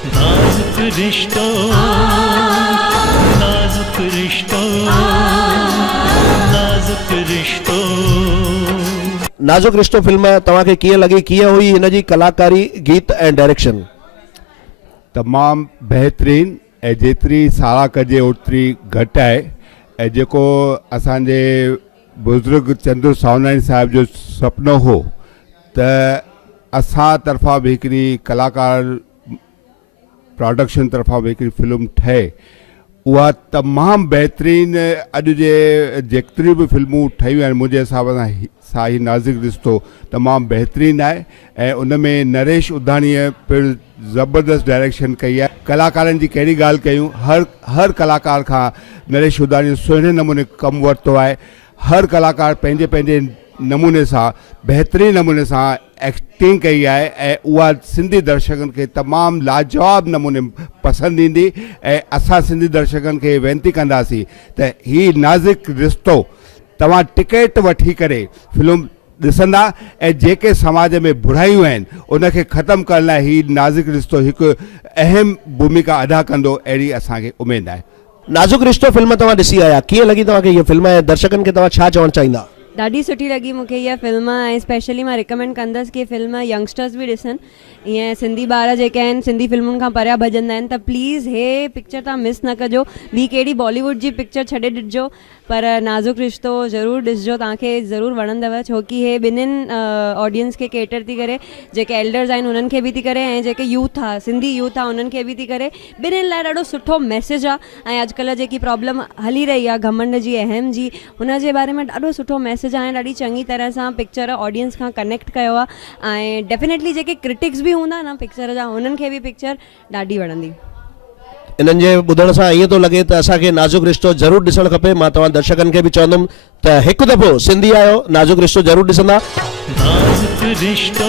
नाजुक रिश्तो नाजुक रिश्तो नाजुक रिश्तो। नाजुक रिश्तो फिल्म तव्हांखे कीअं लगी, कीअं हुई हिन जी कलाकारी, गीत ऐं डायरेक्शन? तमाम बेहतरीन ऐं जेतिरी सारा कजे ओतिरी घटि आहे। ऐं जेको असांजे बुज़ुर्ग चंदू सावनानी साहिब जो सुपिनो हो त असां तरफ़ां बि हिकिड़ी कलाकार प्रोडक्शन तरफ़ां बि हिकिड़ी फिल्म ठहे, उहा तमामु बहितरीन। अॼु जे जेतिरियूं बि फिल्मूं ठहियूं आहिनि मुंहिंजे हिसाब सां ही नाज़ुक रिश्तो तमामु बहितरीन आहे। ऐं उन में नरेश उधाणीअ पिणु ज़बरदस्त डायरेक्शन कई आहे। कलाकारनि जी कहिड़ी ॻाल्हि कयूं, हर कलाकार खां नरेश उधाणीअ सुहिणे नमूने कमु वरितो आहे। हर कलाकार पंहिंजे पंहिंजे नमूने सां बहितरीन नमूने सां एक्टिंग कई आहे ऐं उहा सिंधी दर्शकनि खे तमामु लाजवाब नमूने पसंदि ईंदी। ऐं असां सिंधी दर्शकनि खे वेनिती कंदासीं त हीउ नाज़ुक रिश्तो तव्हां टिकट वठी करे फिल्म ॾिसंदा ऐं जेके समाज में बुराइयूं आहिनि उनखे ख़तमु करण लाइ हीउ नाज़ुक रिश्तो हिकु अहम भूमिका अदा कंदो, अहिड़ी असांखे उमेद आहे। नाजुक रिश्तो फिल्म तव्हां ॾिसी आया, कीअं लगी तव्हांखे हीअ फिल्म ऐं दर्शकनि खे तव्हां छा चवणु चाहींदा? ॾाढी सुठी लगी मूंखे इहा फिल्म ऐं स्पेशली मां रिकमेंड कंदसि कि फिल्म यंगस्टर्स बि ॾिसनि। ईअं सिंधी ॿार जेके आहिनि सिंधी फिल्मुनि खां परियां भॼंदा आहिनि, त प्लीज़ हे पिक्चर तव्हां मिस न कजो। ॿी कहिड़ी बॉलीवुड जी पिक्चर छॾे ॾिजो, पर नाज़ुक रिश्तो ज़रूरु ॾिसजो, तव्हांखे ज़रूरु वणंदव। छो कि हे ॿिन्हिनि ऑडियंस खे केटर थी करे, जेके एल्डर्स आहिनि उन्हनि खे बि थी करे ऐं जेके यूथ आहे सिंधी यूथ आहे उन्हनि खे बि थी करे। ॿिन्हिनि लाइ ॾाढो सुठो मैसेज आहे। ऐं अॼुकल्ह जेकी प्रॉब्लम हली रही आहे घमंड जी, अहम जी, हुन जे बारे में ॾाढो सुठो मैसेज आहे। ॾाढी चङी तरह सां पिक्चर ऑडियंस खां कनेक्ट कयो आहे। ऐं डेफिनेटली जेके क्रिटिक्स बि हूंदा न पिक्चर जा, उन्हनि खे बि पिक्चर ॾाढी वणंदी। इन्हनि जे ॿुधण सां ईअं थो लॻे त असांखे नाज़ुक रिश्तो ज़रूरु ॾिसणु खपे। मां तव्हां दर्शकनि खे बि चवंदुमि त हिकु दफ़ो सिंधी आयो, नाज़ुक रिश्तो ज़रूरु ॾिसंदा। नाजुक रिश्तो